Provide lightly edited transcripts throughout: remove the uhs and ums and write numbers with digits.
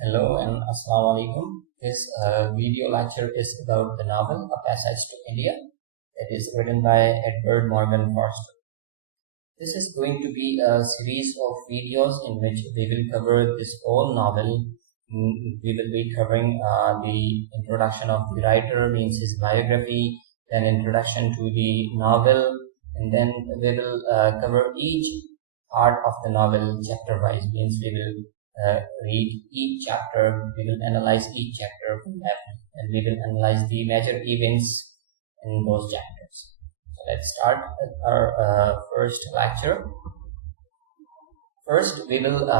Hello and Assalamu alaikum. This video lecture is about the novel A Passage to India that is written by Edward Morgan Forster. This is going to be a series of videos in which we will cover this whole novel. We will be covering the introduction of the writer, means his biography, then introduction to the novel, and then we will cover each part of the novel chapter wise, means we will read each chapter, we will analyze each chapter from that, and we will analyze the major events in those chapters. So let's start our first lecture. First, we will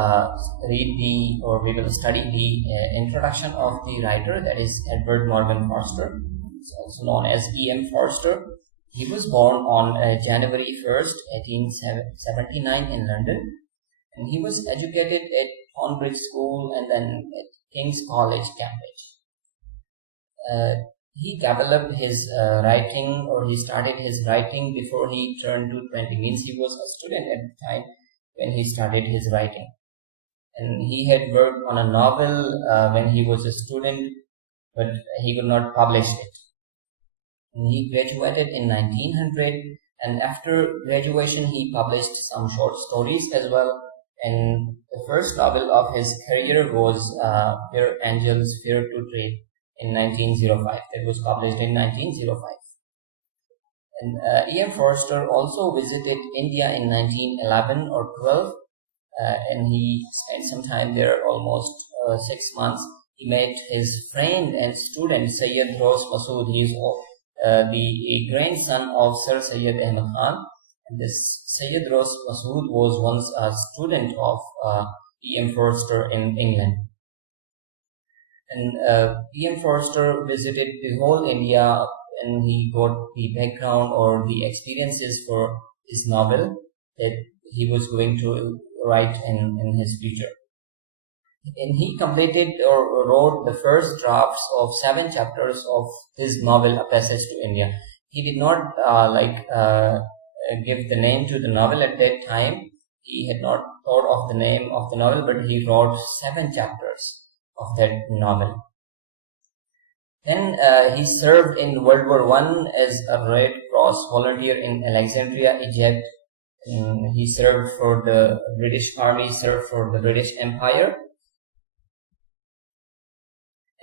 we will study the introduction of the writer, that is Edward Morgan Forster. It's also known as E.M. Forster. He was born on January 1st, 1879 in London, and he was educated at Tonbridge School and then at King's College, Cambridge. He developed his writing, or he started his writing before he turned to 20. Means he was a student at the time when he started his writing. And he had worked on a novel when he was a student, but he could not publish it. And he graduated in 1900, and after graduation he published some short stories as well. And the first novel of his career was Where Angels Fear to Tread in 1905. That was published in 1905. And E.M. Forster also visited India in 1911 or 12, and he spent some time there, almost 6 months. He met his friend and student Sayyid Rose Masood. He is the grandson of Sir Sayyid Ahmad Khan. And this Sayyid Rose Masood was once a student of E.M. Forster in England. And E.M. Forster visited the whole India, and he got the background or the experiences for his novel that he was going to write in his future. And he completed or wrote the first drafts of 7 chapters of his novel A Passage to India. He did not give the name to the novel at that time. He had not thought of the name of the novel, but he wrote 7 chapters of that novel. Then he served in World War I as a Red Cross volunteer in Alexandria, Egypt. And he served for the British Army, served for the British Empire.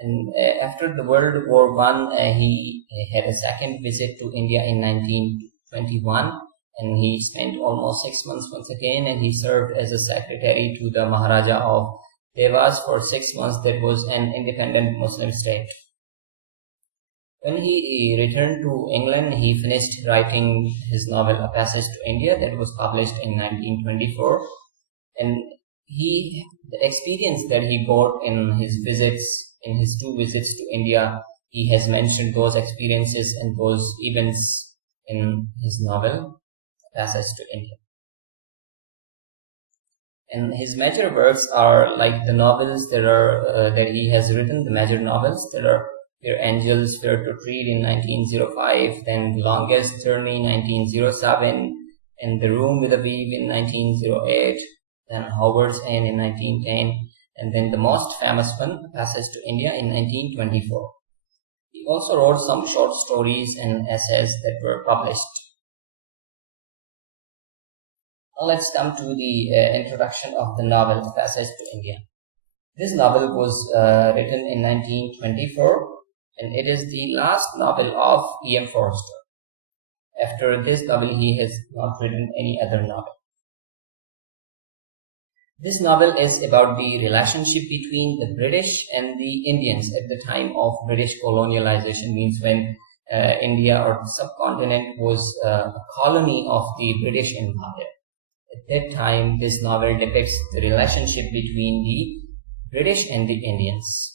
And after the World War I, he had a second visit to India in 1921, and he spent almost 6 months once again, and he served as a secretary to the Maharaja of Devas for 6 months. That was an independent Muslim state. When he returned to England, he finished writing his novel A Passage to India, that was published in 1924. And the experience that he got in his his 2 visits to India, he has mentioned those experiences and those events in his novel, A Passage to India. And his major works are like the novels that he has written, the major novels that are Where Angels Fear to Tread in 1905, then The Longest Journey 1907, and The Room with a View in 1908, then Howard's End in 1910, and then the most famous one, A Passage to India, in 1924. He also wrote some short stories and essays that were published. Now let's come to the introduction of the novel, A Passage to India. This novel was written in 1924, and it is the last novel of E.M. Forster. After this novel, he has not written any other novel. This novel is about the relationship between the British and the Indians at the time of British colonialization, means when India or the subcontinent was a colony of the British Empire. At that time, this novel depicts the relationship between the British and the Indians.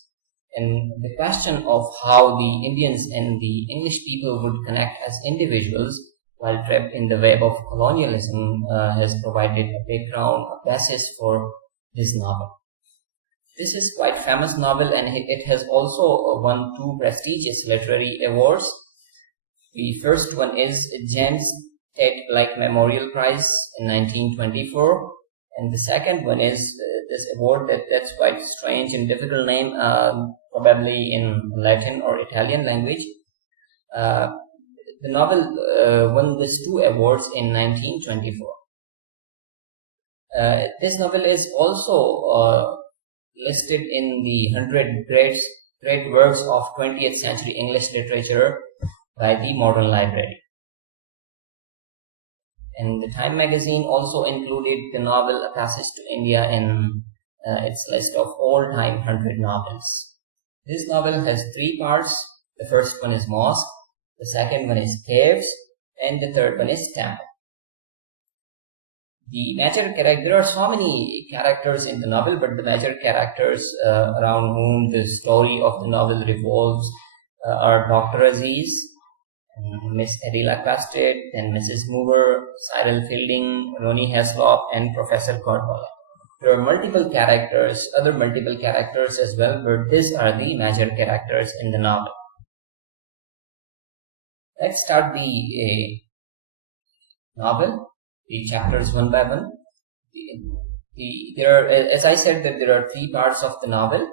And the question of how the Indians and the English people would connect as individuals while trapped in the web of colonialism has provided a background, a basis for this novel. This is quite famous novel, and it has also won 2 prestigious literary awards. The first one is James Ted Black Memorial Prize in 1924, and the second one is this award. That's quite strange and difficult name, probably in Latin or Italian language. The novel won these two awards in 1924. This novel is also listed in the 100 great works of 20th century English literature by the Modern Library. And the Time magazine also included the novel A Passage to India in its list of all-time 100 novels. This novel has three parts. The first one is Mosque, the second one is Caves, and the third one is Temple. The major character, there are so many characters in the novel, but the major characters around whom the story of the novel revolves are Dr. Aziz, Miss Adela Custard, then Mrs. Moore, Cyril Fielding, Ronnie Heslop, and Professor Godwalla. There are multiple characters, other multiple characters as well, but these are the major characters in the novel. Let's start the novel, the chapters one by one. There are, as I said, that there are three parts of the novel.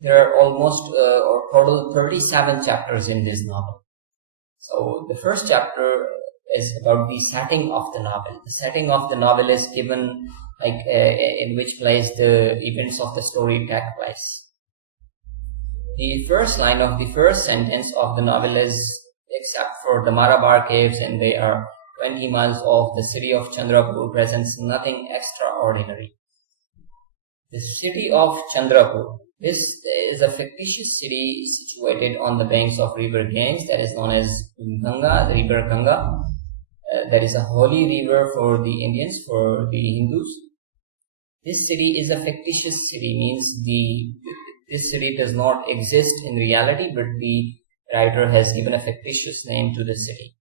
There are almost or total 37 chapters in this novel. So the first chapter is about the setting of the novel. The setting of the novel is given like in which place the events of the story take place. The first line of the first sentence of the novel is, except for the Marabar caves, and they are 20 miles off the city of Chandrapur, presents nothing extraordinary. The city of Chandrapur. This is a fictitious city situated on the banks of river Ganges, that is known as Ganga, the river Ganga. That is a holy river for the Indians, for the Hindus. This city is a fictitious city, means this city does not exist in reality, but the writer has given a fictitious name to the city.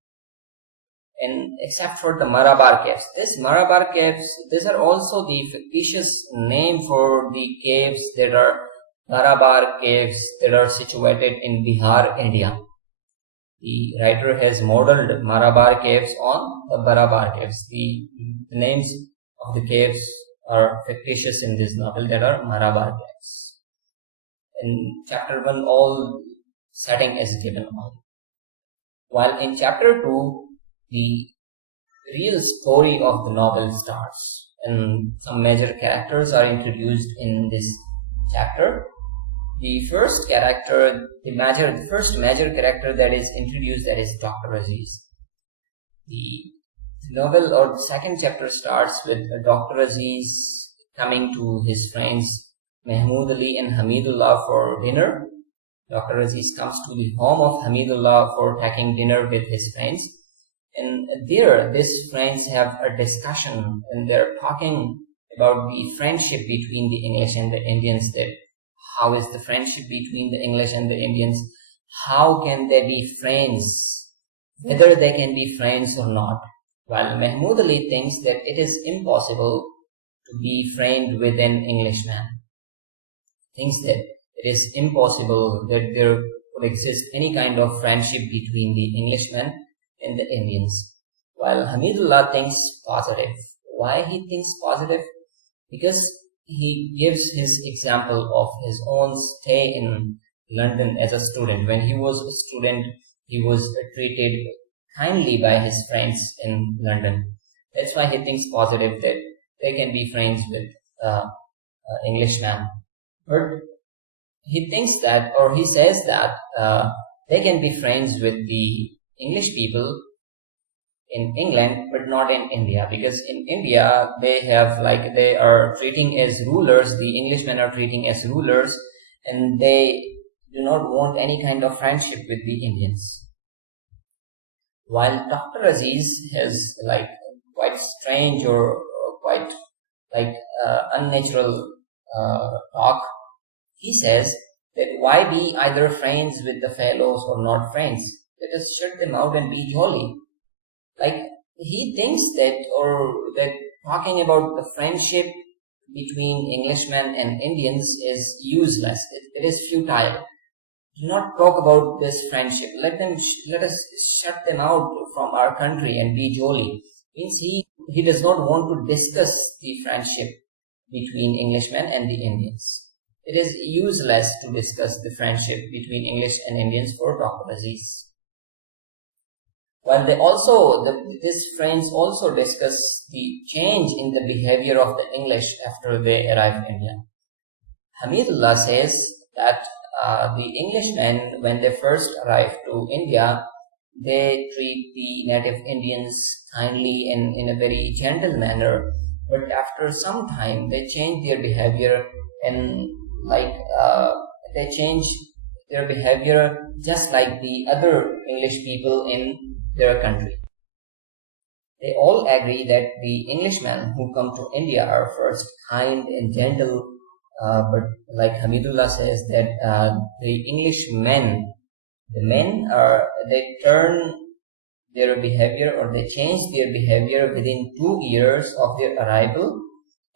And except for the Marabar caves. These Marabar caves, these are also the fictitious name for the caves that are Marabar caves that are situated in Bihar, India. The writer has modeled Marabar caves on the Barabar caves. The names of the caves are fictitious in this novel, that are Marabar caves. In chapter 1, all setting is given on. While in chapter 2, the real story of the novel starts, and some major characters are introduced in this chapter. The first character, the first major character that is introduced, that is Dr. Aziz. The novel or the second chapter starts with Dr. Aziz coming to his friends Mahmood Ali and Hamidullah for dinner. Dr. Aziz comes to the home of Hamidullah for taking dinner with his friends. And there, these friends have a discussion, and they're talking about the friendship between the English and the Indians. That how is the friendship between the English and the Indians? How can they be friends? Whether they can be friends or not. While Mahmood Ali thinks that it is impossible to be friend with an Englishman. Thinks that it is impossible that there could exist any kind of friendship between the Englishmen and the Indians. While Hamidullah thinks positive. Why he thinks positive? Because he gives his example of his own stay in London as a student. When he was a student, he was treated kindly by his friends in London. That's why he thinks positive, that they can be friends with Englishmen. But he thinks that, or he says that they can be friends with the English people in England, but not in India, because in India they are treating as rulers, the Englishmen are treating as rulers, and they do not want any kind of friendship with the Indians. While Dr. Aziz has quite strange or quite unnatural talk, he says that why be either friends with the fellows or not friends? Let us shut them out and be jolly. He thinks that talking about the friendship between Englishmen and Indians is useless. It is futile. Do not talk about this friendship. Let us shut them out from our country and be jolly. Means he does not want to discuss the friendship between Englishmen and the Indians. It is useless to discuss the friendship between English and Indians for Dr. Aziz. While these friends also discuss the change in the behavior of the English after they arrived in India. Hamidullah says that the Englishmen, when they first arrived to India, they treat the native Indians kindly and in a very gentle manner. But after some time, they change their behavior and they change their behavior just like the other English people in their country. They all agree that the Englishmen who come to India are first kind and gentle, but like Hamidullah says that the Englishmen, they turn their behavior or they change their behavior within 2 years of their arrival,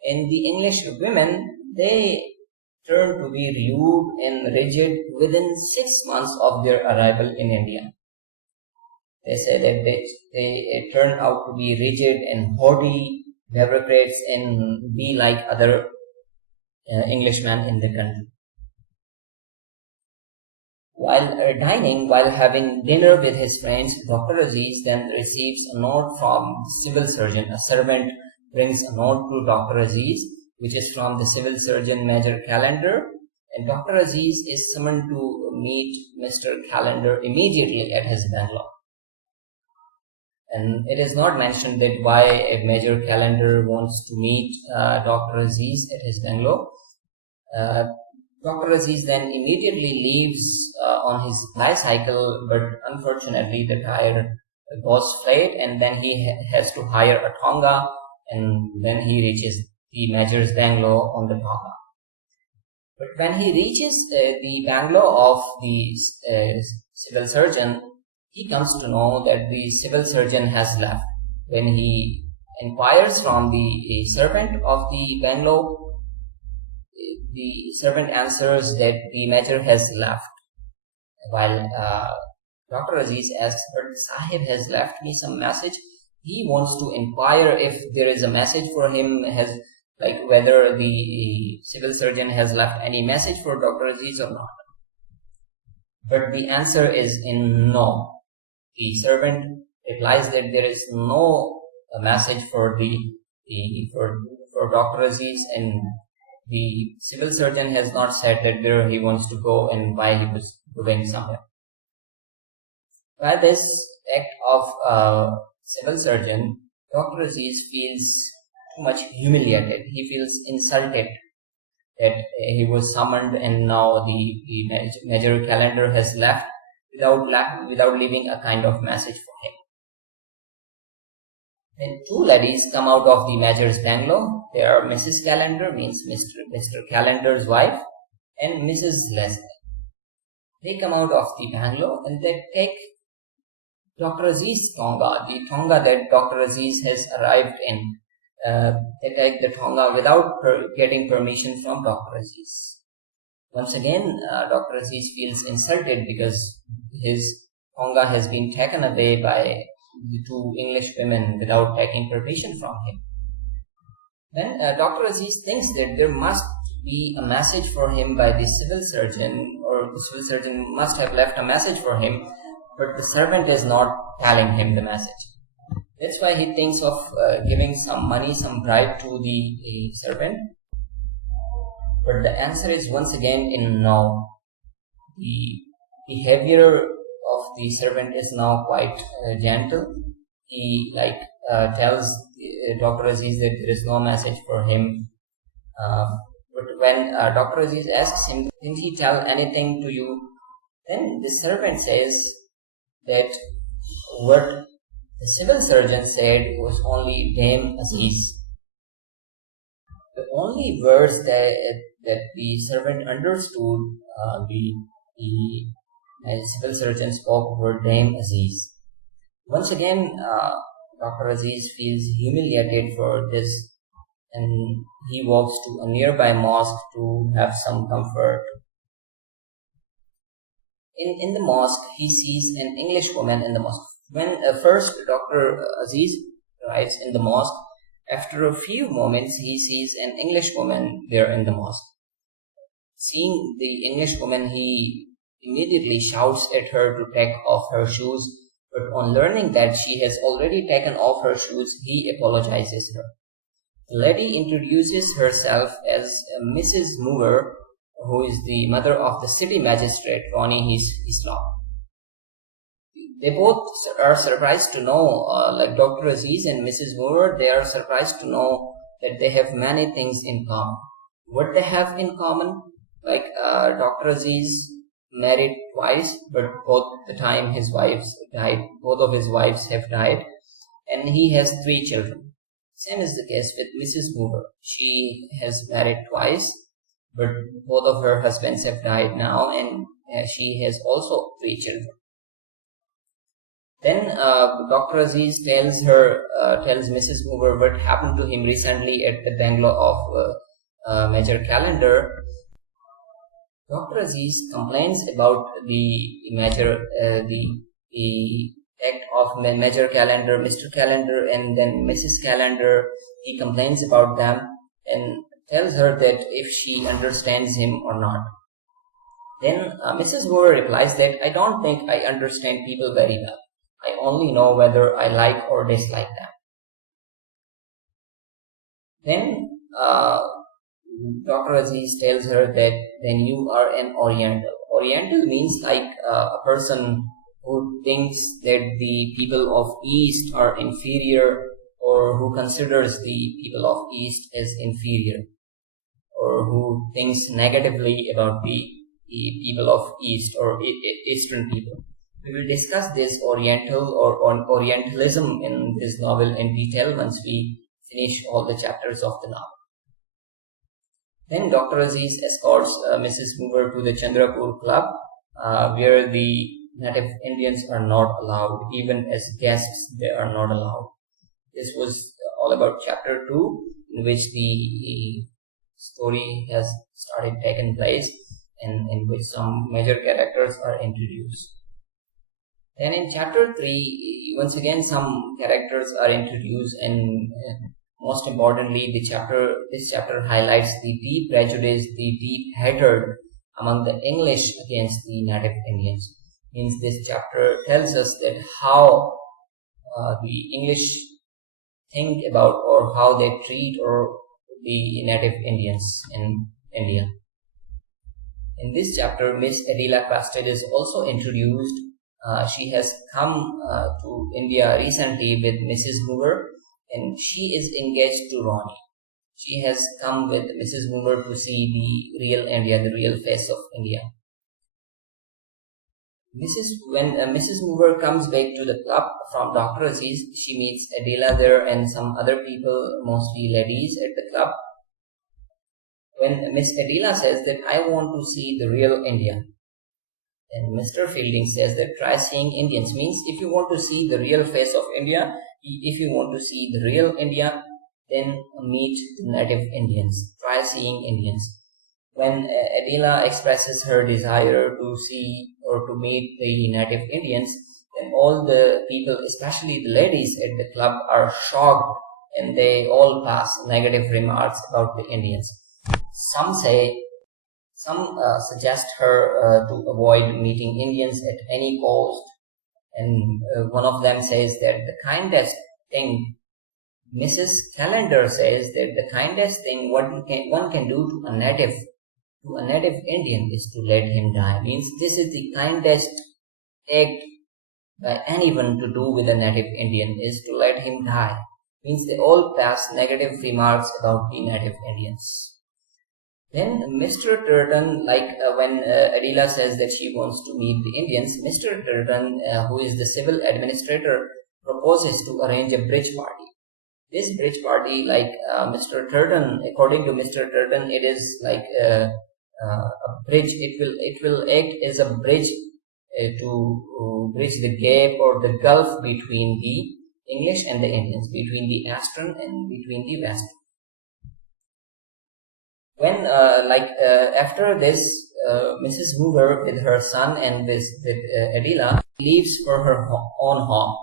and the English women, they turn to be rude and rigid within 6 months of their arrival in India. They say that they turn out to be rigid and haughty bureaucrats and be like other Englishmen in the country. While having dinner with his friends, Dr. Aziz then receives a note from the civil surgeon. A servant brings a note to Dr. Aziz, which is from the civil surgeon Major Calendar, and Dr. Aziz is summoned to meet Mr. Calendar immediately at his bungalow. And it is not mentioned that why a Major Calendar wants to meet Dr. Aziz at his bungalow. Dr. Aziz then immediately leaves on his bicycle, but unfortunately the tire goes flat, and then he has to hire a tonga, and then he reaches the Major's bungalow on the tonga. But when he reaches the bungalow of the civil surgeon, he comes to know that the civil surgeon has left. When he inquires from the servant of the bungalow, the servant answers that the Major has left. While Dr. Aziz asks, but Sahib has left me some message. He wants to inquire if there is a message for him, whether the civil surgeon has left any message for Dr. Aziz or not. But the answer is in no. The servant replies that there is no message for for Dr. Aziz, and the civil surgeon has not said that where he wants to go and why he was going somewhere. By this act of civil surgeon, Dr. Aziz feels too much humiliated. He feels insulted that he was summoned and now the Major Calendar has left without leaving a kind of message for him. Then 2 ladies come out of the Major's bungalow. They are Mrs. Calendar, means Mr. Calendar's wife, and Mrs. Leslie. They come out of the bungalow and they take Dr. Aziz's tonga, the tonga that Dr. Aziz has arrived in. They take the tonga without getting permission from Dr. Aziz. Once again, Dr. Aziz feels insulted because his tonga has been taken away by the 2 English women without taking permission from him. Then Dr. Aziz thinks that there must be a message for him by the civil surgeon, or the civil surgeon must have left a message for him, but the servant is not telling him the message. That's why he thinks of giving some money, some bribe to the servant. But the answer is once again in no. The behavior of the servant is now quite gentle. He tells Dr. Aziz that there is no message for him. But when Dr. Aziz asks him, didn't he tell anything to you? Then the servant says that what the civil surgeon said was only Dame Aziz. The only words that the servant understood, the civil surgeon spoke were Dame Aziz. Once again, Dr. Aziz feels humiliated for this, and he walks to a nearby mosque to have some comfort. In the mosque, he sees an English woman in the mosque. When first Dr. Aziz arrives in the mosque, After a few moments, he sees an English woman there in the mosque. Seeing the English woman, he immediately shouts at her to take off her shoes, but on learning that she has already taken off her shoes, he apologizes her. The lady introduces herself as Mrs. Moore, who is the mother of the city magistrate, Ronnie Hislop. They both are surprised to know, like Dr. Aziz and Mrs. Moore, they are surprised to know that they have many things in common. What they have in common? Like Dr. Aziz married twice, but both the time his wives died, both of his wives have died, and he has 3 children. Same is the case with Mrs. Moore. She has married twice, but both of her husbands have died now, and she has also 3 children. Then Dr. Aziz tells Mrs. Moore what happened to him recently at the bungalow of Major Calendar. Dr. Aziz complains about the act of Major Calendar, Mr. Calendar, and then Mrs. Calendar. He complains about them and tells her that if she understands him or not. Then Mrs. Moore replies that I don't think I understand people very well. I only know whether I like or dislike them. Then Dr. Aziz tells her that then you are an Oriental. Oriental means like a person who thinks that the people of East are inferior, or who considers the people of East as inferior, or who thinks negatively about the people of East or Eastern people. We will discuss this Oriental or Orientalism in this novel in detail once we finish all the chapters of the novel. Then Dr. Aziz escorts Mrs. Moore to the Chandrapur Club, where the native Indians are not allowed. Even as guests, they are not allowed. This was all about chapter 2, in which the story has started taking place, and in which some major characters are introduced. Then in chapter 3, once again some characters are introduced, and most importantly, this chapter highlights the deep prejudice, the deep hatred among the English against the native Indians. Means this chapter tells us that how the English think about or how they treat or the native Indians in India. In this chapter, Miss Adela Custard is also introduced. She has come to India recently with Mrs. Moore, and she is engaged to Ronnie. She has come with Mrs. Moore to see the real India, the real face of India. When Mrs. Moore comes back to the club from Dr. Aziz, she meets Adela there and some other people, mostly ladies at the club. When Miss Adela says that I want to see the real India, and Mr. Fielding says that try seeing Indians. Means if you want to see the real face of India, if you want to see the real India, then meet the native Indians. Try seeing Indians. When Adela expresses her desire to see or to meet the native Indians, then all the people, especially the ladies at the club, are shocked, and they all pass negative remarks about the Indians. Some suggest her to avoid meeting Indians at any cost, and one of them says that the kindest thing, Mrs. Calendar says that the kindest thing one can do to a native Indian is to let him die. Means this is the kindest act by anyone to do with a native Indian, is to let him die. Means they all pass negative remarks about the native Indians. Then Mr. Turton, when Adela says that she wants to meet the Indians, Mr. Turton, who is the civil administrator, proposes to arrange a bridge party. This bridge party, Mr. Turton, according to Mr. Turton, it is like a bridge. It will act as a bridge to bridge the gap or the gulf between the English and the Indians, between the Eastern and between the Western. When after this, Mrs. Moore with her son and with Adela leaves for her own home.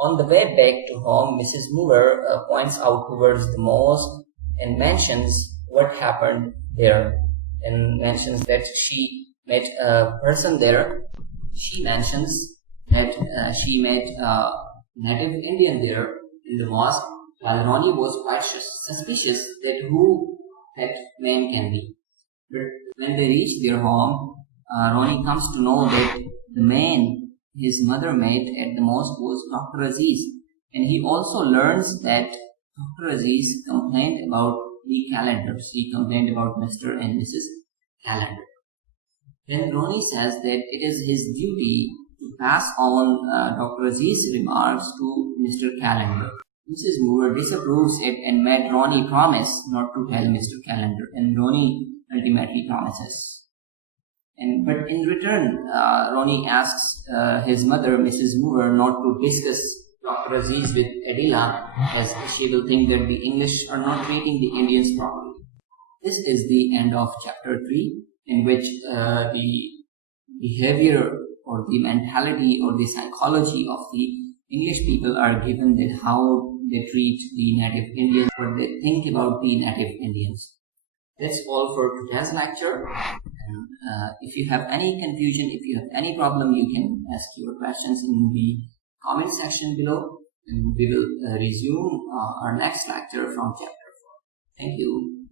On the way back to home, Mrs. Moore points out towards the mosque and mentions what happened there, and mentions that she met a person there. She mentions that she met a native Indian there in the mosque, while Ronnie was quite suspicious that who that man can be. But when they reach their home, Ronnie comes to know that the man his mother met at the mosque was Dr. Aziz, and he also learns that Dr. Aziz complained about the calendars. He complained about Mr. and Mrs. Calendar. Then Ronnie says that it is his duty to pass on Dr. Aziz's remarks to Mr. Calendar. Mrs. Moore disapproves it and made Ronnie promise not to tell Mr. Calendar, and Ronnie ultimately promises. But in return, Ronnie asks his mother, Mrs. Moore, not to discuss Dr. Aziz with Adila, as she will think that the English are not treating the Indians properly. This is the end of chapter 3, in which the behavior or the mentality or the psychology of the English people are given, that how they treat the native Indians, what they think about the native Indians. That's all for today's lecture. And if you have any confusion, if you have any problem, you can ask your questions in the comment section below, and we will resume our next lecture from chapter 4. Thank you.